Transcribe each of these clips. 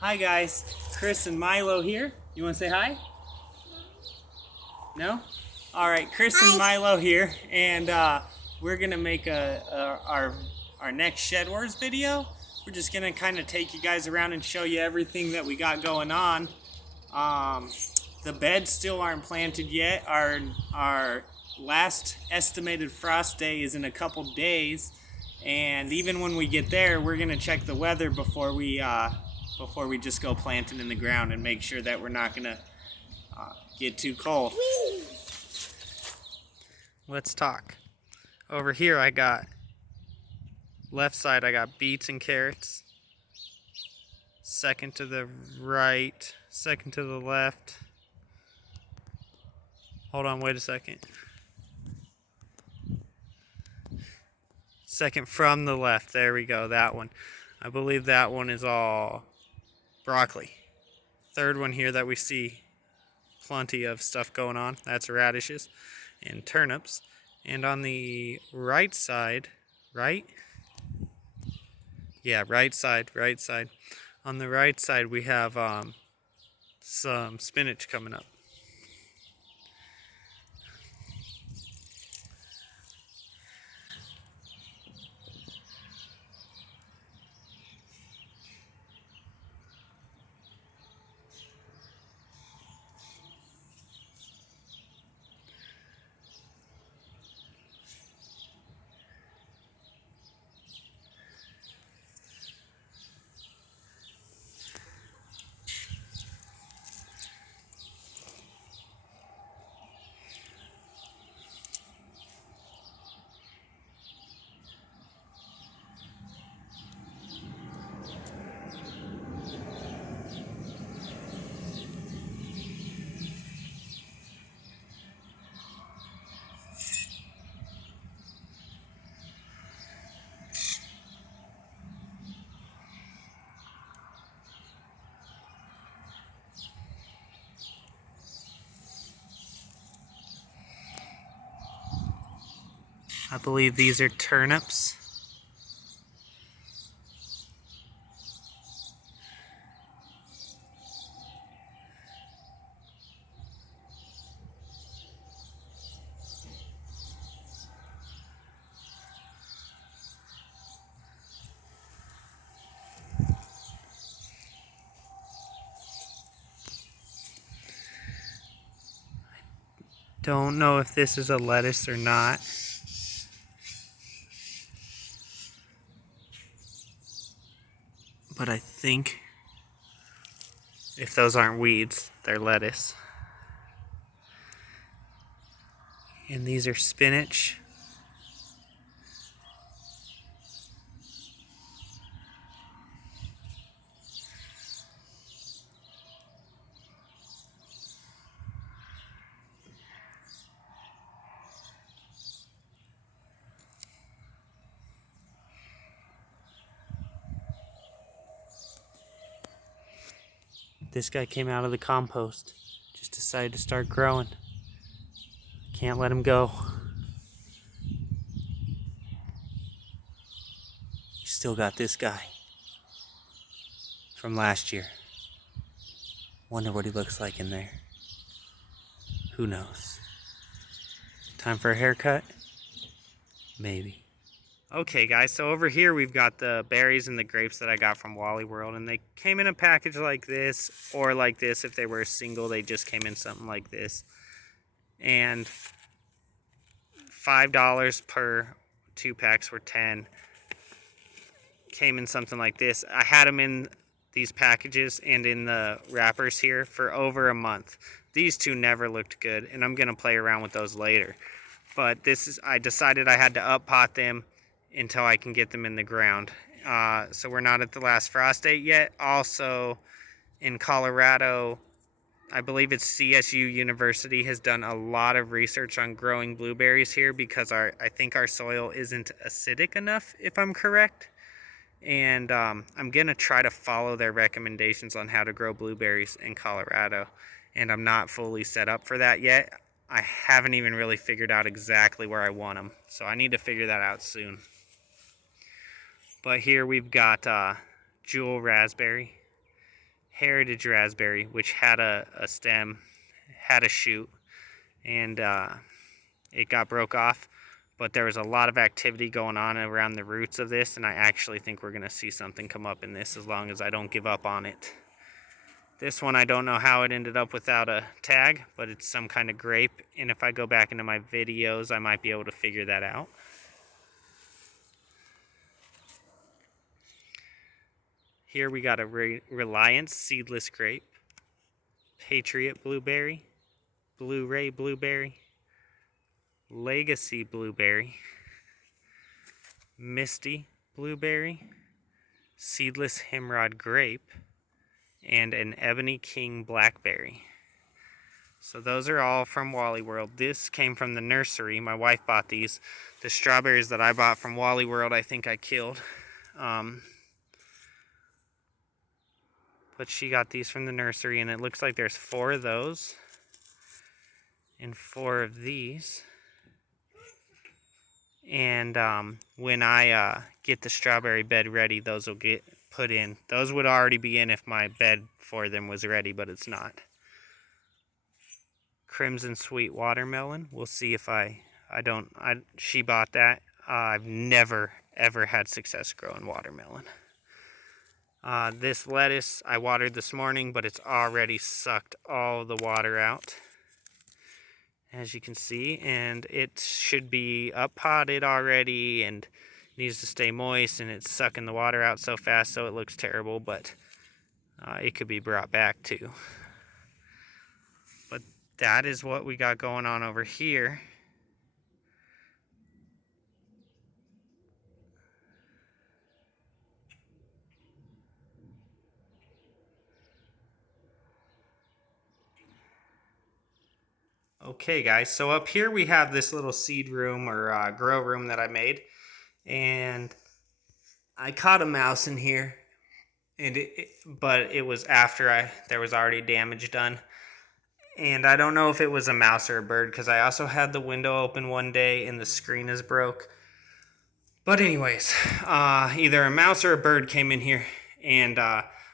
Hi guys, Chris and Milo here. You want to say hi? No? Alright, Chris and Milo here, and we're going to make our next Shed Wars video. We're just going to kind of take you guys around and show you everything that we got going on. The beds still aren't planted yet. Our last estimated frost day is in a couple days, and even when we get there, we're going to check the weather before we just go planting in the ground and make sure that we're not going to get too cold. Let's talk. Over here I got, left side I got beets and carrots. Second to the right, second to the left. Hold on, wait a second. Second from the left, there we go, that one. I believe that one is all broccoli. Third one here that we see plenty of stuff going on, that's radishes and turnips. And on the right side, right? Yeah, right side. On the right side we have some spinach coming up. I believe these are turnips. Don't know if this is a lettuce or not. But I think if those aren't weeds, they're lettuce. And these are spinach. This guy came out of the compost. Just decided to start growing. Can't let him go. Still got this guy from last year. Wonder what he looks like in there. Who knows? Time for a haircut? Maybe. Okay guys, so over here we've got the berries and the grapes that I got from Wally World, and they came in a package like this, or like this. If they were a single, they just came in something like this. And $5 per 2 packs were 10. Came in something like this. I had them in these packages and in the wrappers here for over a month. These two never looked good, and I'm gonna play around with those later. But I decided I had to up pot them until I can get them in the ground. So we're not at the last frost date yet. Also in Colorado, I believe it's CSU University has done a lot of research on growing blueberries here because I think our soil isn't acidic enough, if I'm correct. And I'm gonna try to follow their recommendations on how to grow blueberries in Colorado. And I'm not fully set up for that yet. I haven't even really figured out exactly where I want them, so I need to figure that out soon. But here we've got jewel raspberry, heritage raspberry, which had a stem, had a shoot, and it got broke off. But there was a lot of activity going on around the roots of this, and I actually think we're going to see something come up in this as long as I don't give up on it. This one, I don't know how it ended up without a tag, but it's some kind of grape, and if I go back into my videos, I might be able to figure that out. Here we got a Reliance seedless grape, Patriot blueberry, Blu-ray blueberry, Legacy blueberry, Misty blueberry, seedless Himrod grape, and an Ebony King blackberry. So those are all from Wally World. This came from the nursery. My wife bought these. The strawberries that I bought from Wally World, I think I killed. But she got these from the nursery, and it looks like there's 4 of those and 4 of these. And when I get the strawberry bed ready, those will get put in. Those would already be in if my bed for them was ready, but it's not. Crimson Sweet Watermelon. We'll see if she bought that. I've never, ever had success growing watermelon. This lettuce I watered this morning, but it's already sucked all the water out, as you can see, and it should be up potted already and needs to stay moist, and it's sucking the water out so fast so it looks terrible, but it could be brought back too. But that is what we got going on over here. Okay guys, so up here we have this little seed room or grow room that I made, and I caught a mouse in here, and but it was after there was already damage done, and I don't know if it was a mouse or a bird because I also had the window open one day and the screen is broke. But anyways, either a mouse or a bird came in here and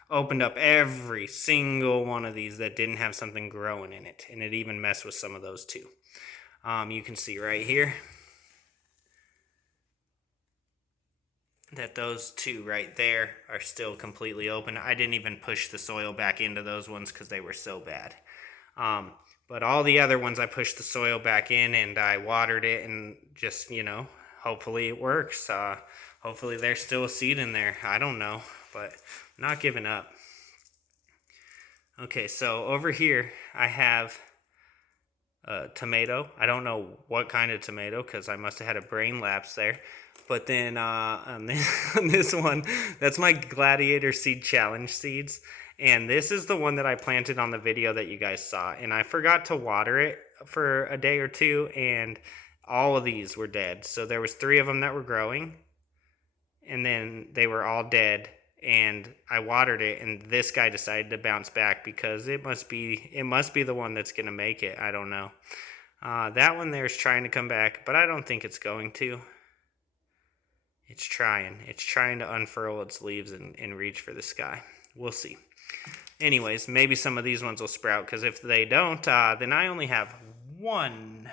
opened up every single one of these that didn't have something growing in it, and it even messed with some of those too. You can see right here that those 2 right there are still completely open. I didn't even push the soil back into those ones because they were so bad. But all the other ones I pushed the soil back in and I watered it, and just, hopefully it works. Hopefully there's still a seed in there. I don't know, but I'm not giving up. Okay, so over here I have a tomato. I don't know what kind of tomato because I must have had a brain lapse there. But then on this one, that's my Gladiator Seed Challenge seeds. And this is the one that I planted on the video that you guys saw. And I forgot to water it for a day or 2, and all of these were dead. So there was 3 of them that were growing, and then they were all dead. And I watered it, and this guy decided to bounce back because it must be the one that's going to make it. I don't know. That one there is trying to come back, but I don't think it's going to. It's trying to unfurl its leaves and reach for the sky. We'll see. Anyways, maybe some of these ones will sprout, because if they don't, then I only have 1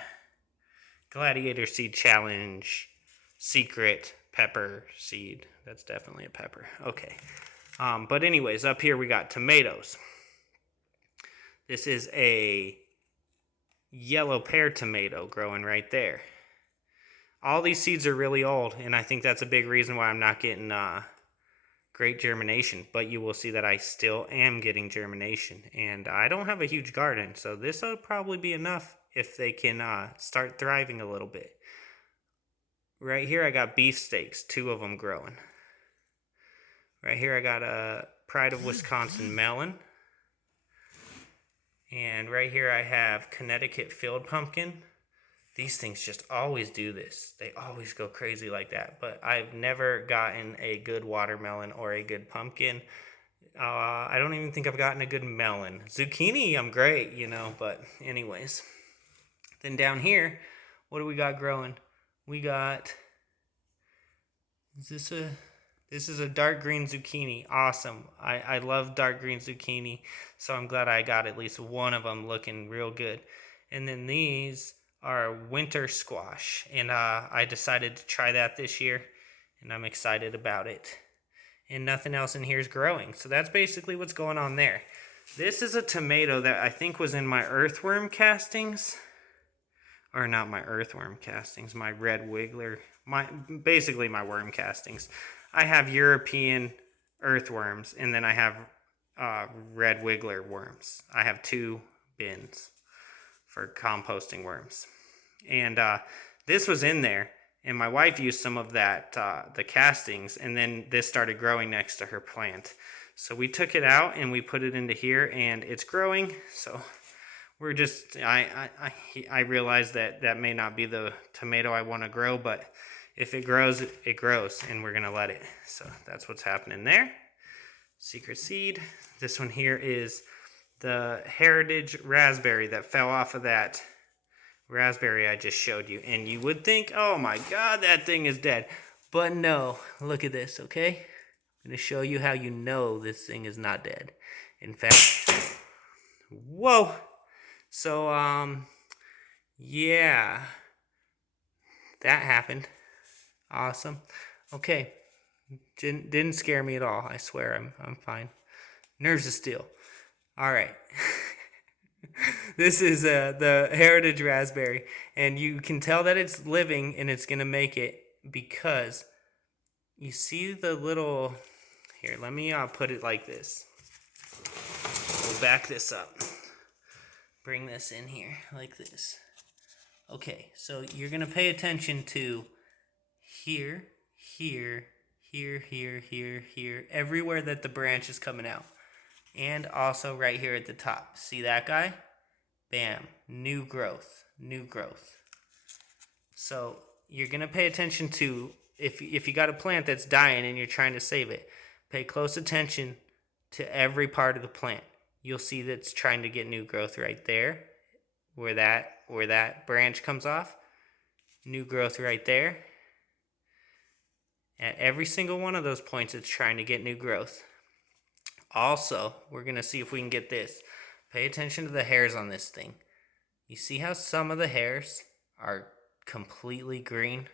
Gladiator Seed Challenge secret pepper seed. That's definitely a pepper. Okay. But anyways, up here we got tomatoes. This is a yellow pear tomato growing right there. All these seeds are really old, and I think that's a big reason why I'm not getting great germination. But you will see that I still am getting germination, and I don't have a huge garden, so this will probably be enough if they can start thriving a little bit. Right here I got beefsteaks, 2 of them growing. Right here I got a Pride of Wisconsin melon. And right here I have Connecticut field pumpkin. These things just always do this. They always go crazy like that. But I've never gotten a good watermelon or a good pumpkin. I don't even think I've gotten a good melon. Zucchini, I'm great, but anyways. Then down here, what do we got growing? We got, this This is a dark green zucchini. Awesome. I love dark green zucchini, so I'm glad I got at least one of them looking real good. And then these are winter squash, and I decided to try that this year, and I'm excited about it. And nothing else in here is growing, so that's basically what's going on there. This is a tomato that I think was in my earthworm castings. Or not my earthworm castings, my red wiggler, basically my worm castings. I have European earthworms, and then I have red wiggler worms. I have 2 bins for composting worms. And this was in there, and my wife used some of that, the castings, and then this started growing next to her plant. So we took it out and we put it into here, and it's growing. So we're just, I realize that may not be the tomato I want to grow, but if it grows, it grows, and we're going to let it. So that's what's happening there. Secret seed. This one here is the heritage raspberry that fell off of that raspberry I just showed you. And you would think, oh my God, that thing is dead. But no, look at this, okay? I'm going to show you how you know this thing is not dead. In fact, whoa. So, yeah, that happened. Awesome. Okay, didn't scare me at all. I swear, I'm fine. Nerves of steel. All right. This is the heritage raspberry, and you can tell that it's living and it's gonna make it because you see the little. Here, let me put it like this. We'll back this up. Bring this in here like this. Okay, so you're gonna pay attention to here, here, here, here, here, here, everywhere that the branch is coming out. And also right here at the top. See that guy? Bam, new growth, new growth. So you're gonna pay attention to, if you got a plant that's dying and you're trying to save it, pay close attention to every part of the plant. You'll see that's trying to get new growth right there, where that branch comes off. New growth right there. At every single one of those points, it's trying to get new growth. Also, we're going to see if we can get this. Pay attention to the hairs on this thing. You see how some of the hairs are completely green?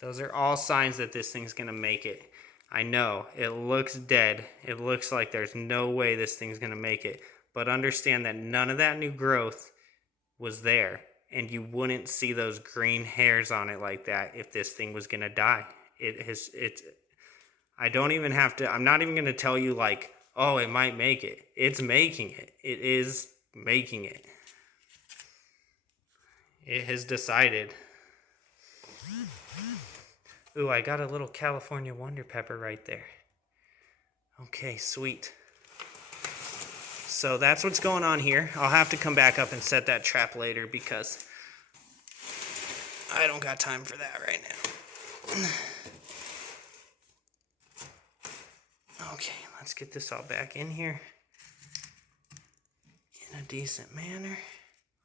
Those are all signs that this thing's going to make it. I know, it looks dead. It looks like there's no way this thing's going to make it. But understand that none of that new growth was there. And you wouldn't see those green hairs on it like that if this thing was going to die. I don't even have to, I'm not even going to tell you like, oh, it might make it. It's making it. It is making it. It has decided. Ooh, I got a little California Wonder Pepper right there. Okay, sweet. So that's what's going on here. I'll have to come back up and set that trap later because I don't got time for that right now. Okay, let's get this all back in here in a decent manner.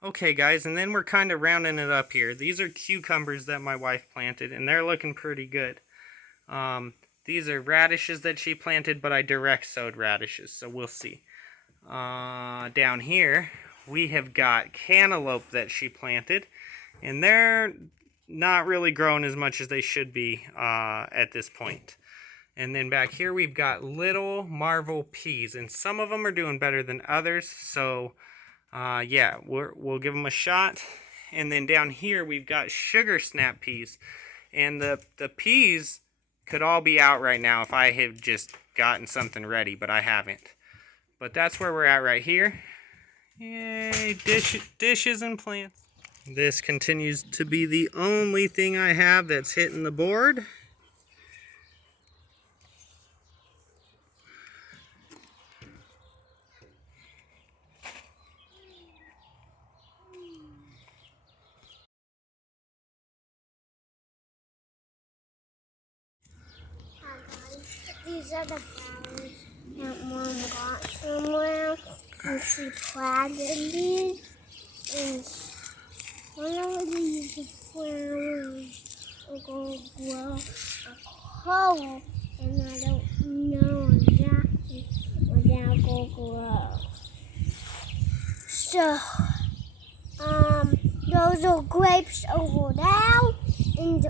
Okay guys, and then we're kind of rounding it up here. These are cucumbers that my wife planted, and they're looking pretty good. These are radishes that she planted, but I direct sowed radishes, so we'll see. Down here, we have got cantaloupe that she planted, and they're not really growing as much as they should be at this point. And then back here, we've got little marvel peas, and some of them are doing better than others, so yeah, we'll give them a shot. And then down here we've got sugar snap peas, and the peas could all be out right now if I had just gotten something ready, but I haven't. But that's where we're at right here. Yay, dishes and plants. This continues to be the only thing I have that's hitting the board. These are the flowers, that Mom got somewhere, and she planted these, and one of these flowers are going to grow a color, and I don't know exactly what they're going to grow. So, those are grapes over there, and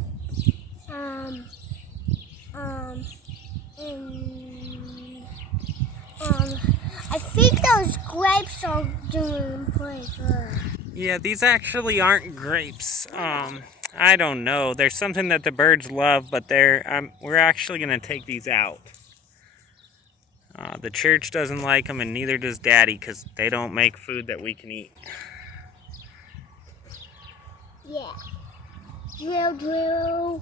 I think those grapes are doing pretty good. Yeah, these actually aren't grapes. I don't know. There's something that the birds love, but we're actually going to take these out. The church doesn't like them, and neither does Daddy, because they don't make food that we can eat. Yeah. Drill, drill.